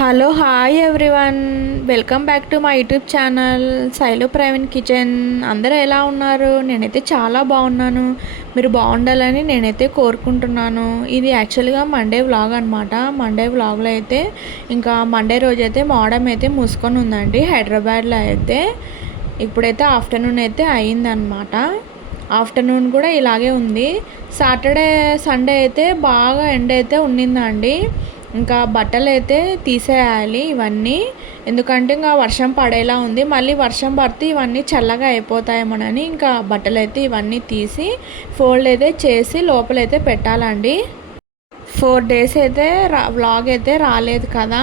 Hello hi everyone. Welcome back to my YouTube channel Shailu Praveen kitchen. అందరూ ఎలా ఉన్నారు? నేనైతే చాలా బాగున్నాను. మీరు బాగుండాలని నేనైతే కోరుకుంటున్నాను. ఇది యాక్చువల్గా మండే వ్లాగ్ అనమాట మండే వ్లాగ్లో అయితే ఇంకా మండే రోజు అయితే మోడమ్ అయితే మూసుకొని ఉందండి హైదరాబాద్లో అయితే. ఇప్పుడైతే ఆఫ్టర్నూన్ అయితే అయిందనమాట ఆఫ్టర్నూన్ కూడా ఇలాగే ఉంది. సాటర్డే సండే అయితే బాగా ఎండ అయితే ఉండిందండి. ఇంకా బట్టలు అయితే తీసేయాలి ఇవన్నీ. ఎందుకంటే ఇంకా వర్షం పడేలా ఉంది. మళ్ళీ వర్షం పడితే ఇవన్నీ చల్లగా అయిపోతాయేమోనని ఇంకా బట్టలు అయితే ఇవన్నీ తీసి ఫోల్డ్ అయితే చేసి లోపలైతే పెట్టాలండి. ఫోర్ డేస్ అయితే రా వ్లాగ్ అయితే రాలేదు కదా.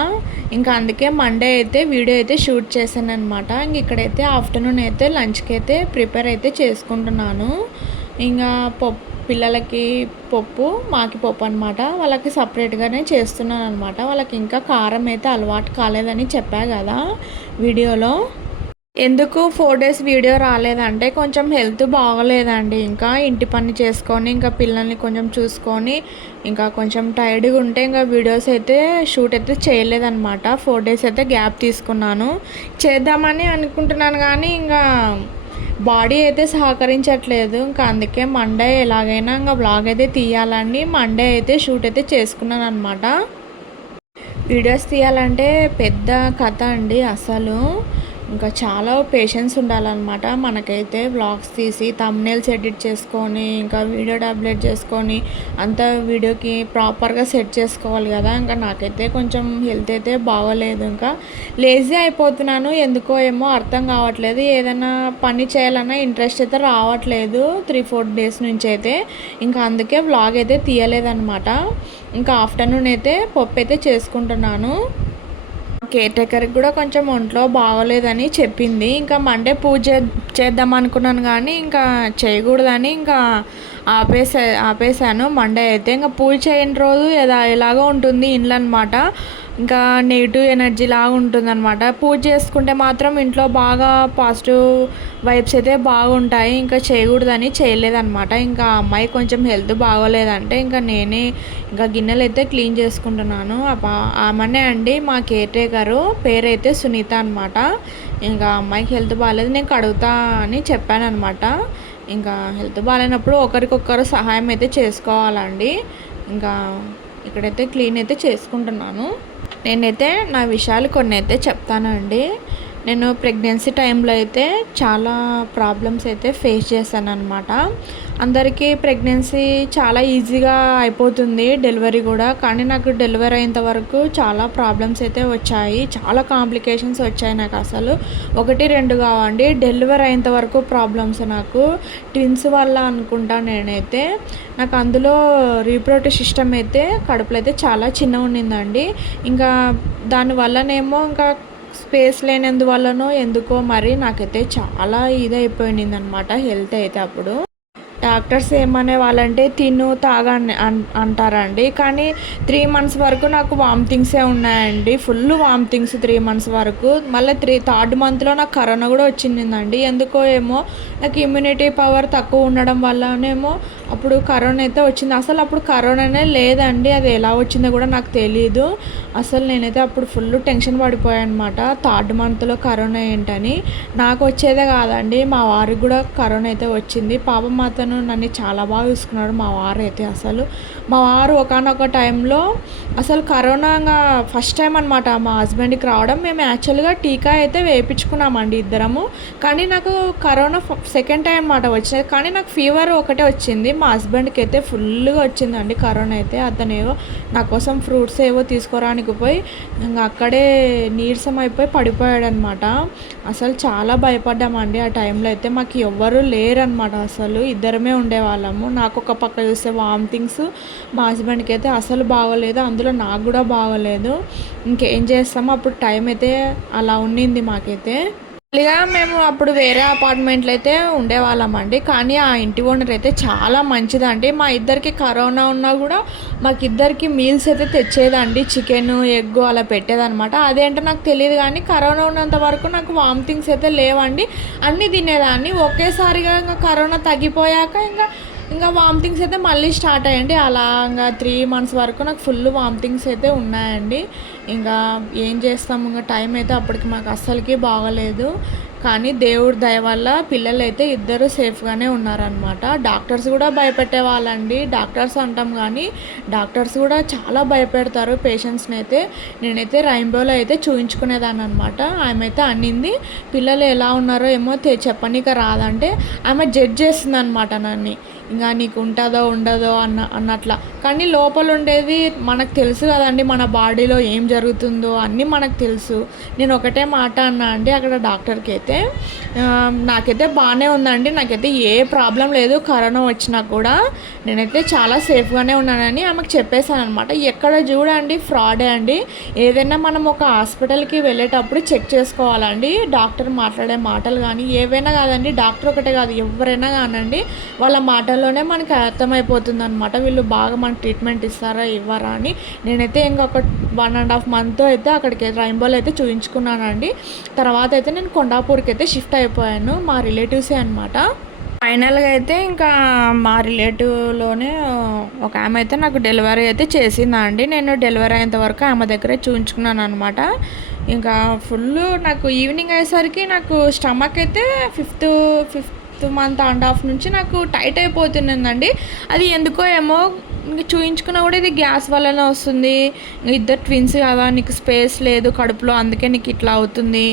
ఇంకా అందుకే మండే అయితే వీడియో అయితే షూట్ చేశాను అనమాట ఇంక ఇక్కడైతే ఆఫ్టర్నూన్ అయితే లంచ్కి అయితే ప్రిపేర్ అయితే చేసుకుంటున్నాను. ఇంకా పప్పు పిల్లలకి పప్పు మాకి పప్పు అనమాట వాళ్ళకి సపరేట్గానే చేస్తున్నాను అనమాట వాళ్ళకి ఇంకా కారం అయితే అలవాటు కాలేదని చెప్పా కదా వీడియోలో. ఎందుకు ఫోర్ డేస్ వీడియో రాలేదంటే కొంచెం హెల్త్ బాగలేదండి. ఇంకా ఇంటి పని చేసుకొని ఇంకా పిల్లల్ని కొంచెం చూసుకొని ఇంకా కొంచెం టైర్డ్గా ఉంటే ఇంకా వీడియోస్ అయితే షూట్ అయితే చేయలేదన్నమాట. ఫోర్ డేస్ అయితే గ్యాప్ తీసుకున్నాను. చేద్దామని అనుకుంటున్నాను కానీ ఇంకా బాడీ అయితే సహకరించట్లేదు. ఇంకా అందుకే మండే ఎలాగైనా ఇంకా బ్లాగ్ అయితే తీయాలని మండే అయితే షూట్ అయితే చేసుకున్నాను అనమాట వీడియోస్ తీయాలంటే పెద్ద కథ అండి అసలు. ఇంకా చాలా పేషెన్స్ ఉండాలన్నమాట. మనకైతే వ్లాగ్స్ తీసి తమ్నేల్స్ ఎడిట్ చేసుకొని ఇంకా వీడియో టాబ్లెట్ చేసుకొని అంత వీడియోకి ప్రాపర్గా సెట్ చేసుకోవాలి కదా. ఇంకా నాకైతే కొంచెం హెల్త్ అయితే బాగోలేదు. ఇంకా లేజీ అయిపోతున్నాను. ఎందుకో ఏమో అర్థం కావట్లేదు. ఏదైనా పని చేయాలన్నా ఇంట్రెస్ట్ అయితే రావట్లేదు. త్రీ ఫోర్ డేస్ నుంచి అయితే. ఇంకా అందుకే వ్లాగ్ అయితే తీయలేదన్నమాట. ఇంకా ఆఫ్టర్నూన్ అయితే పప్పు అయితే చేసుకుంటున్నాను. కేర్ టేకర్కి కూడా కొంచెం ఒంట్లో బాగోలేదని చెప్పింది. ఇంకా మండే పూజ చేద్దాం అనుకున్నాను కానీ ఇంకా చేయకూడదని ఇంకా ఆపేసా ఆపేసాను మండే అయితే ఇంకా పూజ చేయని రోజు ఎలా ఎలాగో ఉంటుంది ఇండ్లు అనమాట ఇంకా నెగిటివ్ ఎనర్జీ లాగా ఉంటుందన్నమాట. పూజ చేసుకుంటే మాత్రం ఇంట్లో బాగా పాజిటివ్ వైబ్స్ అయితే బాగుంటాయి. ఇంకా చేయకూడదని చేయలేదన్నమాట. ఇంకా అమ్మాయి కొంచెం హెల్త్ బాగోలేదంటే ఇంకా నేనే ఇంకా గిన్నెలు అయితే క్లీన్ చేసుకుంటున్నాను. ఆమెనే అండి మా కేర్ టేకరు. పేరైతే సునీత అనమాట ఇంకా అమ్మాయికి హెల్త్ బాగాలేదు. నేను కడుగుతా అని చెప్పాను అనమాట ఇంకా హెల్త్ బాగాలేనప్పుడు ఒకరికొకరు సహాయం అయితే చేసుకోవాలండి. ఇంకా ఇక్కడైతే క్లీన్ అయితే చేసుకుంటున్నాను. నేనైతే నా విషయాలు కొన్ని అయితే చెప్తానండి. నేను ప్రెగ్నెన్సీ టైంలో అయితే చాలా ప్రాబ్లమ్స్ అయితే ఫేస్ చేశాను అనమాట అందరికీ ప్రెగ్నెన్సీ చాలా ఈజీగా అయిపోతుంది డెలివరీ కూడా. కానీ నాకు డెలివరీ అయ్యేంత వరకు చాలా ప్రాబ్లమ్స్ అయితే వచ్చాయి. చాలా కాంప్లికేషన్స్ వచ్చాయి నాకు అసలు. ఒకటి రెండు కావండి. డెలివరీ అయ్యేంత వరకు ప్రాబ్లమ్స్ నాకు. ట్విన్స్ వల్ల అనుకుంటా నేనైతే. నాకు అందులో రీప్రోటి సిస్టమ్ అయితే కడుపులో అయితే చాలా చిన్న ఉండిందండి. ఇంకా దానివల్లనేమో ఇంకా స్పేస్ లేనందువల్లనో ఎందుకో మరి నాకైతే చాలా ఇదైపోయింది అనమాట హెల్త్ అయితే అప్పుడు. డాక్టర్స్ ఏమనే వాళ్ళంటే తిను తాగా అంటారండి. కానీ త్రీ మంత్స్ వరకు నాకు వామిటింగ్సే ఉన్నాయండి. ఫుల్ వామిటింగ్స్ త్రీ మంత్స్ వరకు. మళ్ళీ త్రీ థర్డ్ మంత్లో నాకు కరోనా కూడా వచ్చిందండి. ఎందుకో ఏమో నాకు ఇమ్యూనిటీ పవర్ తక్కువ ఉండడం వల్లనేమో అప్పుడు కరోనా అయితే వచ్చింది. అసలు అప్పుడు కరోనానే లేదండి. అది ఎలా వచ్చిందో కూడా నాకు తెలియదు అసలు నేనైతే అప్పుడు ఫుల్ టెన్షన్ పడిపోయాను అనమాట థర్డ్ మంత్లో కరోనా ఏంటని. నాకు వచ్చేదే కాదండి. మా వారికి కూడా కరోనా అయితే వచ్చింది. పాపం అతను నన్ను చాలా బాగా చూసుకున్నాడు మా వారు అయితే అసలు. మా వారు ఒకనొక టైంలో అసలు కరోనా ఫస్ట్ టైం అనమాట మా హస్బెండ్కి రావడం. మేము యాక్చువల్గా టీకా అయితే వేయించుకున్నామండి ఇద్దరము. కానీ నాకు కరోనా సెకండ్ టైం అనమాట వచ్చింది. కానీ నాకు ఫీవర్ ఒకటే వచ్చింది. మా హస్బెండ్కి అయితే ఫుల్గా వచ్చిందండి కరోనా అయితే. అతను ఏవో నా కోసం ఫ్రూట్స్ ఏవో తీసుకోరానికి పోయి ఇంకా అక్కడే నీరసం అయిపోయి పడిపోయాడనమాట అసలు చాలా భయపడ్డామండి ఆ టైంలో అయితే. మాకు ఎవ్వరూ లేరనమాట అసలు. ఇద్దరమే ఉండేవాళ్ళము. నాకు ఒక పక్క చూస్తే వామిటింగ్స్ మా హస్బెండ్కి అయితే అసలు బాగోలేదు అందులో నాకు కూడా బాగోలేదు. ఇంకేం చేస్తాము అప్పుడు టైం అయితే అలా ఉండింది మాకైతే. మళ్ళీగా మేము అప్పుడు వేరే అపార్ట్మెంట్లో అయితే ఉండేవాళ్ళమండి కానీ ఆ ఇంటి ఓనర్ అయితే చాలా మంచిదండి. మా ఇద్దరికి కరోనా ఉన్నా కూడా మాకు ఇద్దరికి మీల్స్ అయితే తెచ్చేదండి. చికెన్ ఎగ్ అలా పెట్టేదనమాట అదేంటో నాకు తెలియదు కానీ కరోనా ఉన్నంత వరకు నాకు వామిటింగ్స్ అయితే లేవండి. అన్నీ తినేదాన్ని. ఒకేసారిగా ఇంకా కరోనా తగ్గిపోయాక ఇంకా ఇంకా వామిటింగ్స్ అయితే మళ్ళీ స్టార్ట్ అయ్యండి. అలా ఇంకా త్రీ మంత్స్ వరకు నాకు ఫుల్ వామిటింగ్స్ అయితే ఉన్నాయండి. ఇంకా ఏం చేస్తాము ఇంకా టైం అయితే అప్పటికి మాకు అస్సలకి బాగలేదు. కానీ దేవుడి దయ వల్ల పిల్లలు అయితే ఇద్దరు సేఫ్గానే ఉన్నారనమాట డాక్టర్స్ కూడా భయపెట్టే వాళ్ళండి. డాక్టర్స్ అంటాం కానీ డాక్టర్స్ కూడా చాలా భయపెడతారు పేషెంట్స్ని అయితే నేనైతే రైంబోలో అయితే చూయించుకునేదాన్ని అనమాట ఆమె అయితే అన్నింది పిల్లలు ఎలా ఉన్నారో ఏమో తె- చెప్పనీక రాదంటే ఆమె జడ్జ్ చేస్తుంది అనమాట నన్ను. ఇంకా నీకు ఉంటుందో ఉండదో అన్న అన్నట్ల. కానీ లోపల ఉండేది మనకు తెలుసు కదండి మన బాడీలో ఏం జరుగుతుందో అన్నీ మనకు తెలుసు. నేను ఒకటే మాట అన్నా అండి అక్కడ డాక్టర్కి అయితే నాకైతే బాగానే ఉందండి నాకైతే ఏ ప్రాబ్లం లేదు కరోనా వచ్చినా కూడా. నేనైతే చాలా సేఫ్గానే ఉన్నానని ఆమెకు చెప్పేశాను అనమాట ఎక్కడ చూడండి ఫ్రాడే అండి. ఏదైనా మనం ఒక హాస్పిటల్కి వెళ్ళేటప్పుడు చెక్ చేసుకోవాలండి. డాక్టర్ మాట్లాడే మాటలు కానీ ఏవైనా కాదండి డాక్టర్ ఒకటే కాదు ఎవరైనా కానండి వాళ్ళ మాటల్లోనే మనకి అర్థమైపోతుంది అనమాట వీళ్ళు బాగా మన ట్రీట్మెంట్ ఇస్తారా ఇవ్వరా అని. నేనైతే ఇంకొక వన్ అండ్ హాఫ్ మంత్ అయితే అక్కడికి రైంబోలో అయితే చూపించుకున్నానండి తర్వాత అయితే నేను కొండాపూర్కి అయితే షిఫ్ట్ అయిపోయాను మా రిలేటివ్సే అనమాట ఫైనల్గా అయితే ఇంకా మా రిలేటివ్లోనే ఒక ఆమె అయితే నాకు డెలివరీ అయితే చేసిందండి. నేను డెలివరీ అయ్యేంత వరకు ఆమె దగ్గరే చూపించుకున్నాను అనమాట ఇంకా ఫుల్ నాకు ఈవినింగ్ అయ్యేసరికి నాకు స్టమక్ అయితే fifth fifth month and half నుంచి నాకు టైట్ అయిపోతుందండి. అది ఎందుకో ఏమో ఇంక చూయించుకున్నా కూడా ఇది గ్యాస్ వల్లనే వస్తుంది. ఇద్దరు ట్విన్స్ కదా నీకు స్పేస్ లేదు కడుపులో అందుకే నీకు ఇట్లా అవుతుంది.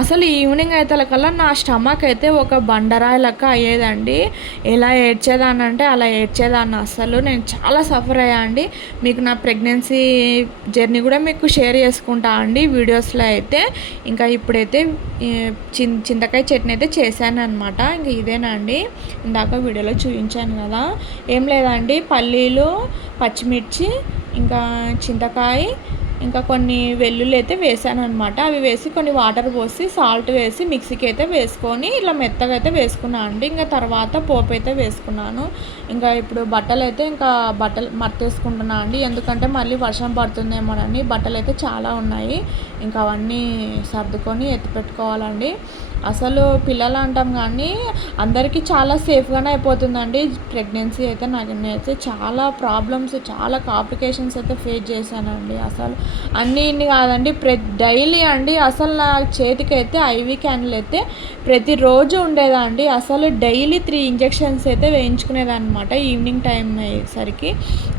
అసలు ఈవినింగ్ అయితే కల్లా నా స్టమక్ అయితే ఒక బండరాయి లెక్క అయ్యేదండి. ఎలా ఏడ్చేదాన్ని అంటే అలా ఏడ్చేదాన్ని అసలు. నేను చాలా సఫర్ అయ్యా అండి. మీకు నా ప్రెగ్నెన్సీ జర్నీ కూడా మీకు షేర్ చేసుకుంటా అండి. వీడియోస్లో అయితే ఇంకా ఇప్పుడైతే చిన్ చింతకాయ చట్నీ అయితే చేశాను అనమాట ఇంకా ఇదేనా అండి ఇందాక వీడియోలో చూపించాను కదా. ఏం లేదండి పల్లీలు పచ్చిమిర్చి ఇంకా చింతకాయ ఇంకా కొన్ని వెల్లుల్లి అయితే వేసాను అనమాట అవి వేసి కొన్ని వాటర్ పోసి సాల్ట్ వేసి మిక్సీకి అయితే వేసుకొని ఇలా మెత్తగా అయితే వేసుకున్నాను అండి. ఇంకా తర్వాత పోపు అయితే వేసుకున్నాను. ఇంకా ఇప్పుడు బట్టలు అయితే ఇంకా బట్టలు మర్తేసుకుంటున్నాను అండి. ఎందుకంటే మళ్ళీ వర్షం పడుతుందేమోనని బట్టలు అయితే చాలా ఉన్నాయి. ఇంకా అవన్నీ సర్దుకొని ఎత్తి పెట్టుకోవాలండి. అసలు పిల్లలు అంటాం కానీ అందరికీ చాలా సేఫ్గానే అయిపోతుందండి. ప్రెగ్నెన్సీ అయితే నాకు నేనైతే చాలా ప్రాబ్లమ్స్ చాలా కాంప్లికేషన్స్ అయితే ఫేస్ చేశానండి అసలు. అన్నీ ఇన్ని కాదండి ప్ర డైలీ అండి అసలు నా చేతికైతే ఐవి క్యాన్లు అయితే ప్రతిరోజు ఉండేదండి. అసలు డైలీ త్రీ ఇంజెక్షన్స్ అయితే వేయించుకునేదన్నమాట ఈవినింగ్ టైం అయ్యేసరికి.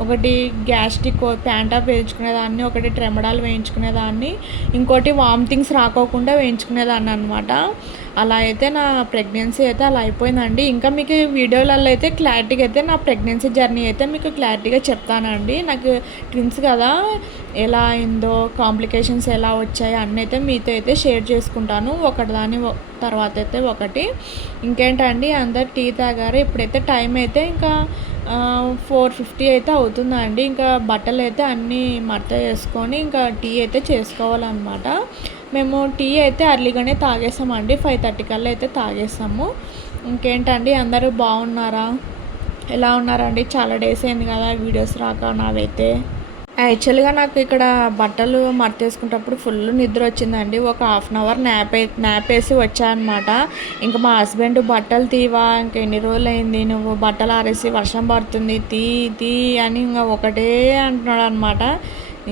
ఒకటి గ్యాస్ట్రిక్ ప్యాంటాప్ వేయించుకునేదాన్ని ఒకటి ట్రెమడాల్ వేయించుకునేదాన్ని ఇంకోటి వామిటింగ్స్ రాకోకుండా వేయించుకునేదాన్ని అనమాట అలా అయితే నా ప్రెగ్నెన్సీ అయితే అలా అయిపోయిందండి. ఇంకా మీకు వీడియోలలో అయితే క్లారిటీగా అయితే నా ప్రెగ్నెన్సీ జర్నీ అయితే మీకు క్లారిటీగా చెప్తానండి. నాకు ట్విన్స్ కదా ఎలా అయిందో కాంప్లికేషన్స్ ఎలా వచ్చాయి అన్నీ అయితే మీతో అయితే షేర్ చేసుకుంటాను. ఒకటి దాని తర్వాత అయితే ఒకటి. ఇంకేంటండి అందరు టీ తాగారు? ఇప్పుడైతే టైం అయితే ఇంకా ఫోర్ ఫిఫ్టీ అయితే అవుతుందండి. ఇంకా బట్టలు అయితే అన్నీ మడత వేసుకొని ఇంకా టీ అయితే చేసుకోవాలన్నమాట. మేము టీ అయితే అర్లీగానే తాగేసామండి. ఫైవ్ థర్టీ కల్లా అయితే తాగేసాము. ఇంకేంటండి? అందరూ బాగున్నారా? ఎలా ఉన్నారండి? చాలా డేస్ అయింది కదా వీడియోస్ రాక నావైతే. యాక్చువల్గా నాకు ఇక్కడ బట్టలు మర్తేసుకునేటప్పుడు ఫుల్ నిద్ర వచ్చిందండి. ఒక half an hour nap nap వేసి వచ్చానమాట. ఇంకా మా హస్బెండ్ బట్టలు తీవా ఇంకా ఎన్ని రోజులు అయింది నువ్వు బట్టలు ఆరేసి వర్షం పడుతుంది తీ తీ అని ఇంకా ఒకటే అంటున్నాడు అనమాట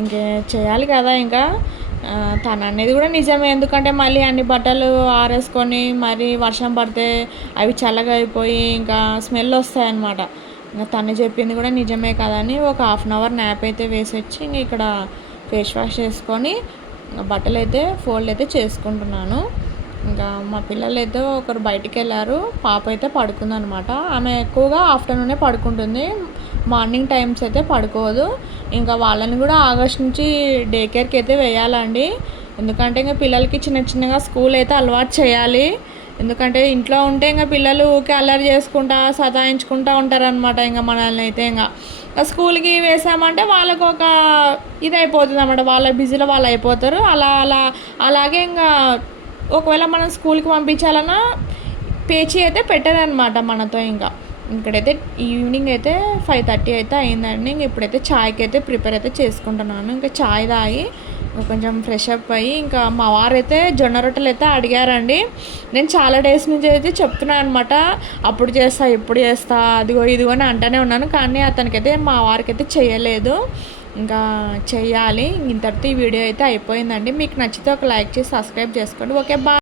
ఇంకే చేయాలి కదా ఇంకా. తను అనేది కూడా నిజమే. ఎందుకంటే మళ్ళీ అన్ని బట్టలు ఆరేసుకొని మరి వర్షం పడితే అవి చల్లగా అయిపోయి ఇంకా స్మెల్ వస్తాయి అన్నమాట ఇంకా తను చెప్పింది కూడా నిజమే కదని ఒక హాఫ్ అన్ అవర్ నాప్ అయితే వేసి వచ్చి ఇంక ఇక్కడ ఫేస్ వాష్ చేసుకొని బట్టలు అయితే ఫోల్డ్ అయితే చేసుకుంటున్నాను. ఇంకా మా పిల్లలు అయితే ఒకరు బయటికి వెళ్ళారు పాప అయితే పడుకుందనమాట ఆమె ఎక్కువగా ఆఫ్టర్నూనే పడుకుంటుంది. మార్నింగ్ టైమ్స్ అయితే పడుకోదు. ఇంకా వాళ్ళని కూడా ఆగస్ట్ నుంచి డే కేర్కి అయితే వేయాలండి. ఎందుకంటే ఇంకా పిల్లలకి చిన్న చిన్నగా స్కూల్ అయితే అలవాటు చేయాలి. ఎందుకంటే ఇంట్లో ఉంటే ఇంకా పిల్లలు ఊకే అల్లరి చేసుకుంటా సతాయించుకుంటూ ఉంటారనమాట ఇంకా మనల్ని అయితే ఇంకా. స్కూల్కి వేసామంటే వాళ్ళకు ఒక ఇది అయిపోతుంది అనమాట వాళ్ళ బిజీలో వాళ్ళు అయిపోతారు. అలా అలా అలాగే ఇంకా ఒకవేళ మనం స్కూల్కి పంపించాలన్నా పేచీ అయితే పెట్టరనమాట మనతో ఇంకా. ఇక్కడైతే ఈవినింగ్ అయితే ఫైవ్ థర్టీ అయితే అయిందండి. ఇంక ఇప్పుడైతే ఛాయ్కి అయితే ప్రిపేర్ అయితే చేసుకుంటున్నాను. ఇంకా ఛాయ్ తాగి కొంచెం ఫ్రెష్ అప్ అయ్యి ఇంకా మా వారైతే జొన్న రొట్టెలు అయితే అడిగారండి. నేను చాలా డేస్ నుంచి అయితే చెప్తున్నాను అనమాట అప్పుడు చేస్తా ఇప్పుడు చేస్తా అదిగో ఇదిగో అని అంటూనే ఉన్నాను. కానీ అతనికైతే మా వారికి అయితే చేయలేదు. ఇంకా చెయ్యాలి ఇంతటితో ఈ వీడియో అయితే అయిపోయిందండి. మీకు నచ్చితే ఒక లైక్ చేసి సబ్స్క్రైబ్ చేసుకోండి. ఓకే బా